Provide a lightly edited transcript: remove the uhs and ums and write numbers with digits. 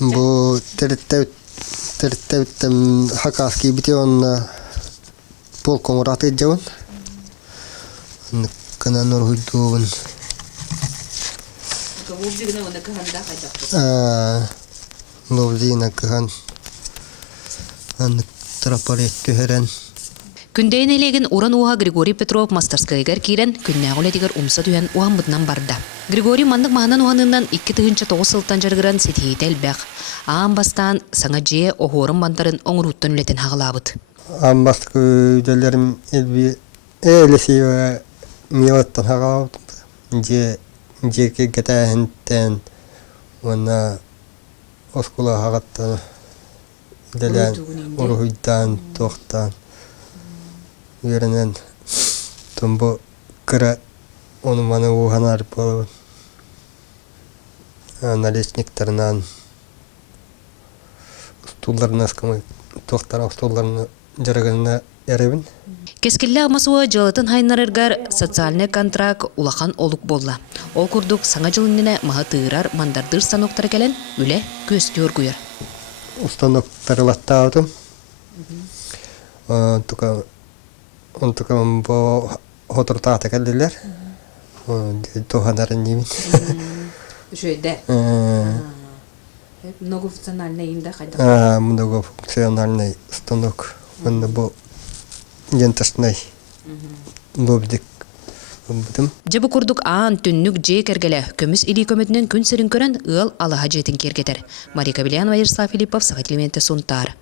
Bu tertevtem hakaski bitiyon polkom ratı javun. Kana nur hudun. Kavubdigna ona kahanda kajak. Lovdina kahan. An trapalet köheren. Күндәйен элеген уран уха Григорий Петров мастерскайгар кирен күннәгүле дигәр умса түһән уһамбытнан барда. Григорий мандык маһанан уханыннан 2 тыгынча 9 сылтан жаргыран сетиетел бәк. Аан бастан саңа же охорын бандарын оңруттан үлетен хагылабыт. Ambast köydelerim elbi elesi miyottan hagalabıt. Je ke getahinten ona oskula hagattan delen oruhuydan tohtan Yerinen tumbu kıra onu bana uhanar bu analistniklerden stullarına sıkımı tohtara stullarını jaragana erevin. Кескилле амасуа жылытын хайнарыргар социальный контракт улахан олук болла. Ол курдук саңа жылыннина маха тыырар мандардыр станоктар келен үле көстөр куяр. Ustanok tarlattautum. On tukan bu hotortaata kelliler. Tohanarin nimin. Şöyle. Hep многофункциональный кайда. Многофункциональный станок. Он bu енташнай. Лобдик. Жабы курдук аан түннүк же кергеле көмүс или көмөтүнөн күн сырын көрөн ыл алаха жетін кергетер. Мария Кабелянова, Ярослав Филиппов, Сахат Лементе, Сунтар.